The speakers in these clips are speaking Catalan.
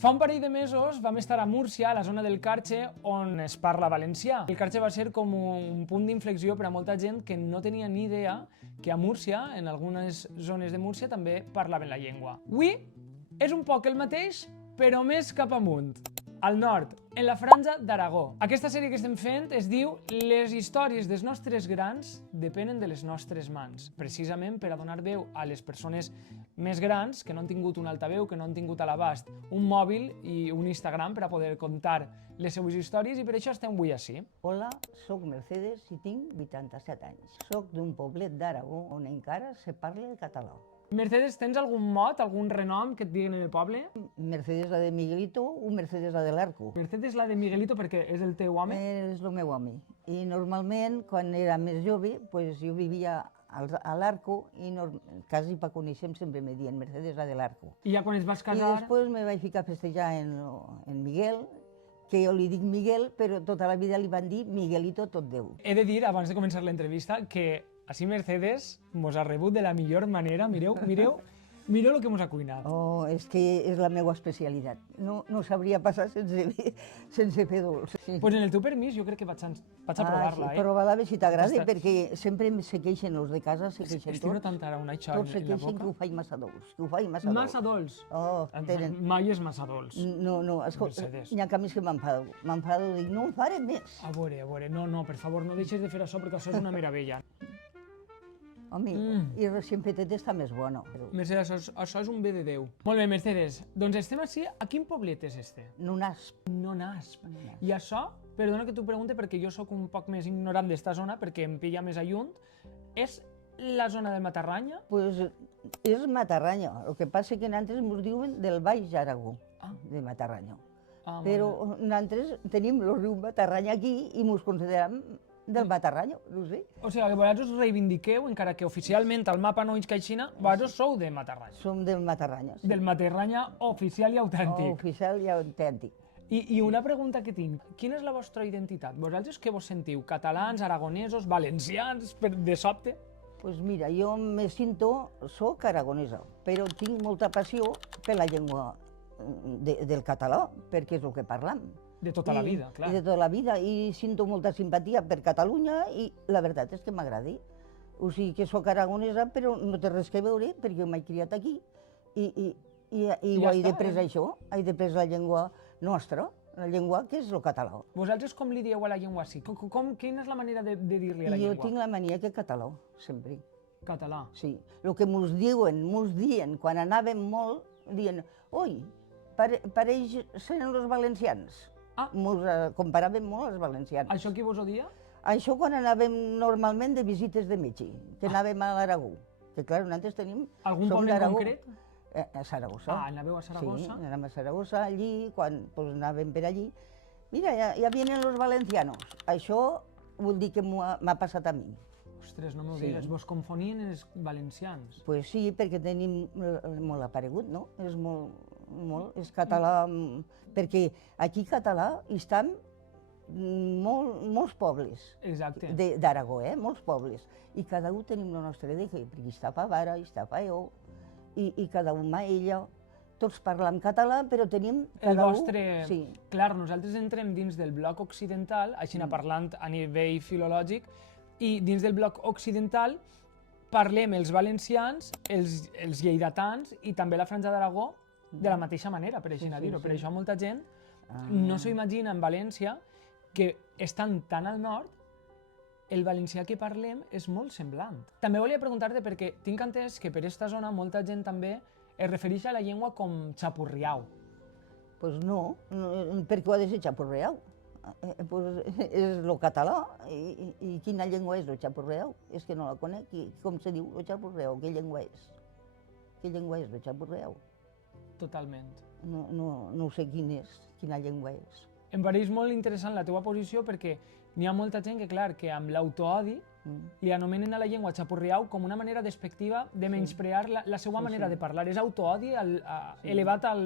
Fa un parell de mesos vam estar a Múrcia, a la zona del Carxe, on es parla valencià. El Carxe va ser com un punt d'inflexió per a molta gent que no tenia ni idea que a Múrcia, en algunes zones de Múrcia, també parlaven la llengua. Avui és un poc el mateix, però més cap amunt. Al nord, en la franja d'Aragó. Aquesta sèrie que estem fent es diu Les històries dels nostres grans depenen de les nostres mans, precisament per a donar veu a les persones més grans que no han tingut un altaveu, que no han tingut a l'abast un mòbil i un Instagram per a poder contar les seues històries, i per això estem avui ací. Hola, soc Mercedes i tinc 87 anys. Soc d'un poblet d'Aragó on encara se parla el català. Mercedes, tens algun mot, algun renom que et diguen en el poble? Mercedes la de Miguelito o Mercedes la de l'Arco. Mercedes la de Miguelito perquè és el teu home? És el meu home. I normalment, quan era més jove, pues, jo vivia a l'Arco i quasi per conèixer sempre me diuen Mercedes la de l'Arco. I ja quan es vas I casar... després me vaig ficar a festejar en Miguel, que jo li dic Miguel, però tota la vida li van dir Miguelito tot Déu. He de dir, abans de començar l'entrevista, que així Mercedes mos ha rebut de la millor manera. Mireu el que mos ha cuinat. Oh, és que és la meva especialitat. No sabria passar sense fer dolç. Sí. Pues en el teu permís jo crec que vaig a provar-la. Sí, prova-la, a veure si t'agrada, perquè sempre se queixen els de casa, se queixen Estimo tots. tant ara una això Tots se en la queixen que ho boca. faig massa dolç, que ho faig massa dolç. Massa dolç. Oh, tenen... Mai és massa dolç. No, escolta, Mercedes. n'hi ha canvis que m'enfado. M'enfado, dic, no ho faré més. A veure, no, per favor, no deixes de fer això perquè això és una meravella. Home, i recient fetet està més bona. Però... Mercedes, això és un bé de Déu. Molt bé, Mercedes, doncs estem així. A quin poblet és este? Nonasp. Nonasp. I això, perdona que t'ho pregunte perquè jo sóc un poc més ignorant d'esta zona, perquè em pilla més allunt, és la zona de Matarranya? Pues és Matarranya. El que passa que nosaltres ens diuen del Baix Aragó, de Matarranya. Però nosaltres tenim el riu Matarranya aquí i ens considerem del Matarranya, no sé. O sigui, que vosaltres reivindiqueu, encara que oficialment al mapa no insca aixina, vosaltres sou de Matarranya. Som del Matarranya, sí. Del Matarranya oficial i autèntic. Oficial i autèntic. I una pregunta que tinc, quina és la vostra identitat? Vosaltres què vos sentiu? Catalans, aragonesos, valencians, de sobte? Pues mira, jo me sento, soc aragonesa, però tinc molta passió per la llengua del català, perquè és el que parlam. De tota la vida, clar. I de tota la vida, i sento molta simpatia per Catalunya i la veritat és que m'agrada. O sigui que soc aragonesa, però no té res que veure, perquè m'he criat aquí i ho he després això, he després la llengua nostra, la llengua que és el català. Vosaltres com li dieu a la llengua així? Quina és la manera de dir-li a la llengua? Jo tinc la mania que català, sempre. Català. Sí. El que mos dien, quan anàvem molt, dient, oi, pareix ser els valencians. Mos comparàvem molt als valencians. Això qui vos ho dia? Això quan anàvem normalment de visites de metge, que anàvem a l'Aragó. Que clar, nosaltres tenim... Algun poble en concret? A Saragossa. Anàveu a Saragossa? Sí, anàvem a Saragossa, allí, quan anàvem per allí. Mira, ja vienen los valencianos. Això vol dir que m'ha passat a mi. Ostres, no m'ho digues, vos confonien els valencians. Pues sí, perquè tenim molt aparegut, no? És molt, és català, perquè aquí català hi estan molts pobles d'Aragó, molts pobles, i cada un tenim el nostre deje, perquè està pa Vara, està pa jo, i cada un ma ella, tots parlam català, però tenim cada un... Sí. Clar, nosaltres entrem dins del bloc occidental, així parlant a nivell filològic, i dins del bloc occidental parlem els valencians, els lleidatans i també la Franja d'Aragó de la mateixa manera, per així dir-ho. Per això molta gent no s'ho imagina en València, que estan tan al nord, el valencià que parlem és molt semblant. També volia preguntar-te, perquè tinc entès que per aquesta zona molta gent també es refereix a la llengua com xapurriau. Pues no, perquè ho ha de ser xapurriau. És el català, i quina llengua és el xapurriau? És que no la conec, com se diu el xapurriau? Què llengua és? Què llengua és el xapurriau? Totalment. No sé quina llengua és. Em pareix molt interessant la teua posició perquè n'hi ha molta gent que, clar, que amb l'autoodi li anomenen a la llengua xapurriau com una manera despectiva de menysprear la seva manera de parlar. És autoodi elevat al...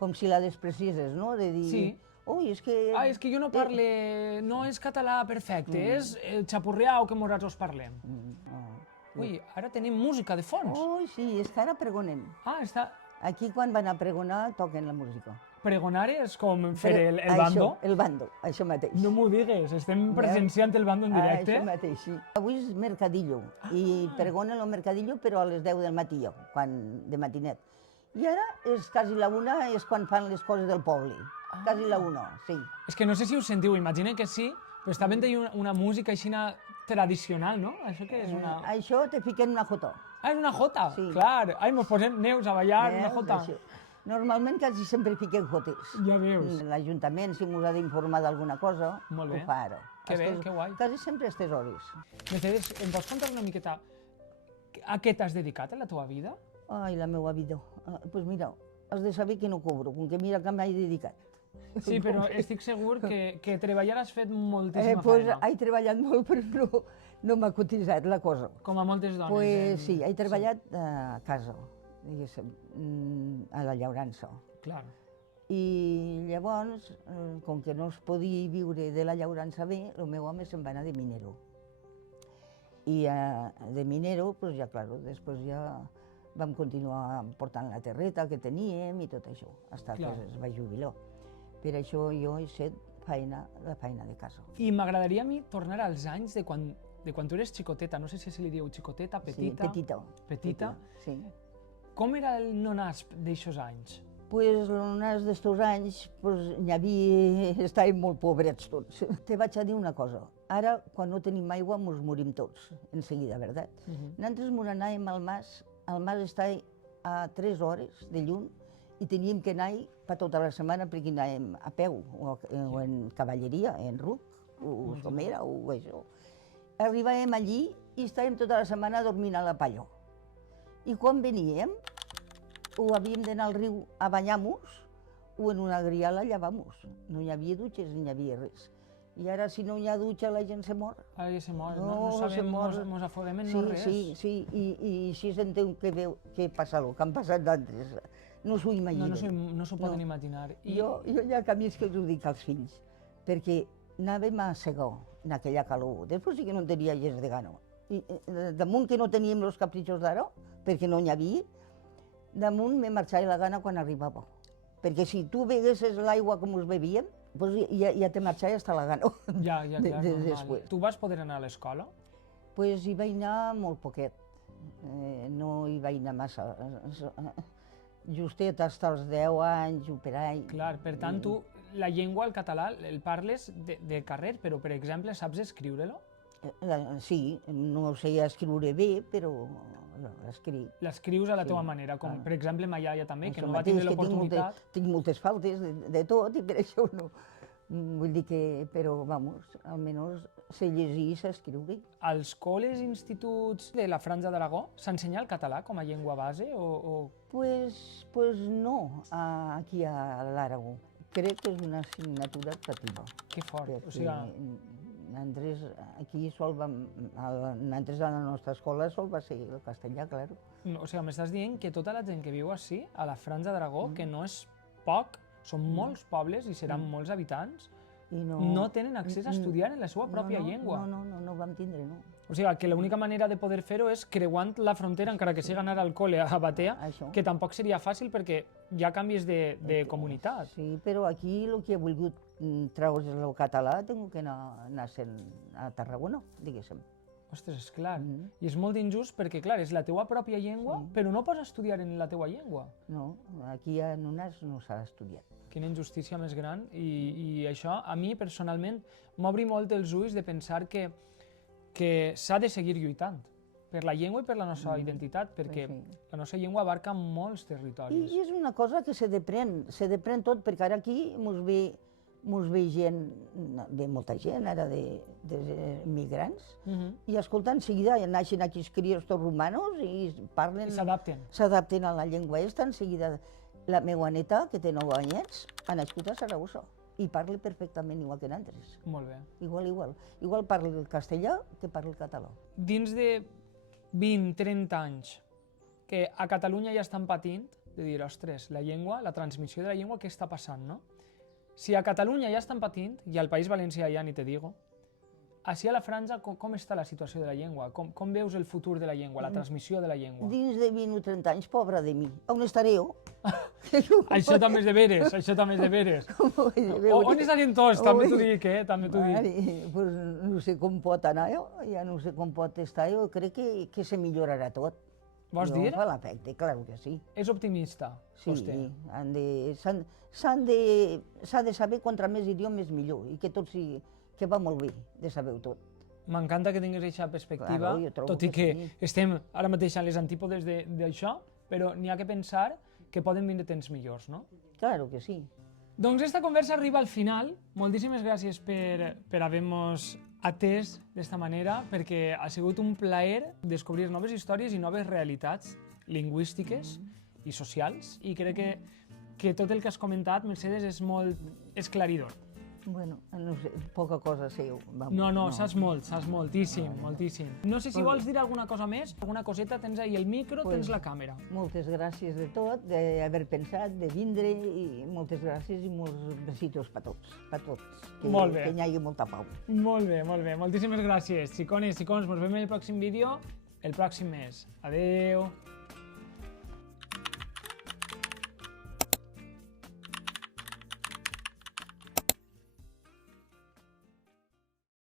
Com si la despreciessis, no? De dir... Sí. Ui, és que... És que jo no parle... No és català perfecte, és el xapurriau que nosaltres parlem. Ui, ara tenim música de fons. Ui, sí, és que ara pregonem. Està... Aquí, quan van a pregonar, toquen la música. Pregonar és com fer el bando? Això, el bando, això mateix. No m'ho digues, estem presenciant el bando en directe. Això mateix, sí. Avui és mercadillo, i pregonen el mercadillo, però a les 10 del matí, de matinet. I ara, és quasi la 1, és quan fan les coses del poble. Quasi la 1, sí. És que no sé si us sentiu, imagina que sí, però està ben una música així tradicional, no? Això què és una... Això te fiquen una jota. Ah, és una jota? Sí. Clar. Ai, mos posem neus a ballar, una jota. Normalment quasi sempre fiquen jotes. Ja veus. L'Ajuntament, si ens ha d'informar d'alguna cosa, ho fa ara. Que bé, que guai. Quasi sempre a aquestes hores. Mercedes, em pots contar una miqueta a què t'has dedicat en la teva vida? Ai, la meva vida. Doncs mira, has de saber que no cobro, com que mira que m'he dedicat. Sí, però estic segur que treballar has fet moltíssima feina. He treballat molt, però no m'ha cotitzat la cosa. Com a moltes dones. Pues sí, he treballat a casa, diguéssim, a la llaurança. Clar. I llavors, com que no es podia viure de la llaurança bé, el meu home se'n va anar de minero. I de minero, pues ja, clar, després ja vam continuar portant la terreta que teníem i tot això, fins que es va jubilar. Per això jo he fet la feina de casa. I m'agradaria a mi tornar als anys de quan tu eres xicoteta, no sé si se li diu xicoteta, petita... Sí, petita. Petita. Sí. Com era el nonasp d'aixòs anys? Pues el nonasp d'estos anys, n'hi havia... estàvem molt pobrets tots. Te vaig a dir una cosa, ara, quan no tenim aigua, ens morim tots, en seguida, veritat? Nosaltres ens anàvem al mas està a 3 hores de llum, i teníem que anar per tota la setmana perquè anàvem a peu o en cavalleria, en ruc, o somera, o això. Arribàvem allí i estàvem tota la setmana dormint a la palló. I quan veníem, o havíem d'anar al riu a banyar-nos, o en una griala a llevar-nos. No hi havia dutxes ni hi havia res. I ara, si no hi ha dutxa, la gent se mor. Ara ja se mor, no sabem, mos afoguem en no res. Sí, i així s'entén què passa el que han passat d'altres. No s'ho imaginen. No s'ho poden imaginar. Jo ja camins que us ho dic als fills, perquè anàvem a segar en aquella calor. Després sí que no tenia gens de gana. I damunt que no teníem els capritxos d'ara, perquè no n'hi havia, damunt me marxava la gana quan arribava. Perquè si tu beguessis l'aigua com us bevíem, ja te marxava hasta la gana. Ja, clar, normal. Tu vas poder anar a l'escola? Doncs hi vaig anar molt poquet. No hi vaig anar massa. Justet fins als 10 anys o per ahí. Clar, per tant, tu la llengua, el català, el parles de carrer, però, per exemple, saps escriure-lo? Sí, no ho sé escriure bé, però l'escric. L'escrius a la teva manera, com per exemple ma iaia també, que no va tindre l'oportunitat. Tinc moltes faltes de tot i per això no. Vull dir que, però, vamos, almenys sé llegir i sé escriure. Als col·les, instituts de la Franja d'Aragó s'ensenya el català com a llengua base o...? Pues no, aquí a l'Aragó. Crec que és una assignatura optativa. Que fort, o sigui... Nosaltres aquí nosaltres a la nostra escola sol va ser el castellà, clar. O sigui, m'estàs dient que tota la gent que viu així, a la Franja d'Aragó, que no és poc, són molts pobles i seran molts habitants, no tenen accés a estudiar en la seva pròpia llengua. No ho vam tindre, no. O sigui, que l'única manera de poder fer-ho és creuant la frontera, encara que sigui anar al col·le a Batea, que tampoc seria fàcil perquè hi ha canvis de comunitat. Sí, però aquí el que he volgut treure el català tinc que anar sent a Tarragona, diguéssim. Ostres, és clar. I és molt injust perquè, clar, és la teua pròpia llengua, però no pots estudiar en la teua llengua. No, aquí a Nunes no s'ha d'estudiar. Quina injustícia més gran. I això, a mi, personalment, m'obri molt els ulls de pensar que s'ha de seguir lluitant per la llengua i per la nostra identitat, perquè la nostra llengua abarca molts territoris. I és una cosa que se deprèn tot, perquè ara aquí mos ve gent, molta gent, ara de migrants, i escolta, en seguida naixen aquí els crios tots romanos i parlen... S'adapten a la llengua esta, en seguida. La meva neta, que té 9 anyets, ha nascut a Saragossa i parla perfectament igual que nosaltres. Molt bé. Igual. Igual parla el castellà que parla el català. Dins de 20-30 anys que a Catalunya ja estan patint, de dir, ostres, la llengua, la transmissió de la llengua, què està passant, no? Si a Catalunya ja estan patint, i al País Valencià ja ni te digo, Així a la Franja, com està la situació de la llengua? Com veus el futur de la llengua, la transmissió de la llengua? Dins de 20 o 30 anys, pobra de mi. On estaré jo? Això també és de veres, això també és de veres. On estarien tots, també t'ho dic, també t'ho dic. Pues no sé com pot anar jo, ja no sé com pot estar jo, crec que se millorarà tot. Vols dir? Em fa l'efecte, clar que sí. És optimista, vostè? Sí, s'ha de saber contra més idiomes millor, i que tot sigui, que va molt bé de saber-ho tot. M'encanta que tinguis aquesta perspectiva, tot i que estem ara mateix a les antípodes d'això, però n'hi ha que pensar que poden vindre temps millors, no? Claro que sí. Doncs esta conversa arriba al final. Moltíssimes gràcies per haver-nos atès d'esta manera, perquè ha sigut un plaer descobrir noves històries i noves realitats lingüístiques i socials, i crec que tot el que has comentat, Mercedes, és molt esclaridor. Bueno, no sé, poca cosa sé. No, saps moltíssim, moltíssim. No sé si vols dir alguna cosa més, alguna coseta, tens ahí el micro, tens la càmera. Moltes gràcies de tot, d'haver pensat, de vindre, i moltes gràcies i molts besitos per tots, que hi hagi molta pau. Molt bé, moltíssimes gràcies. Xicones, xicons, ens veiem en el pròxim vídeo el pròxim mes. Adeu!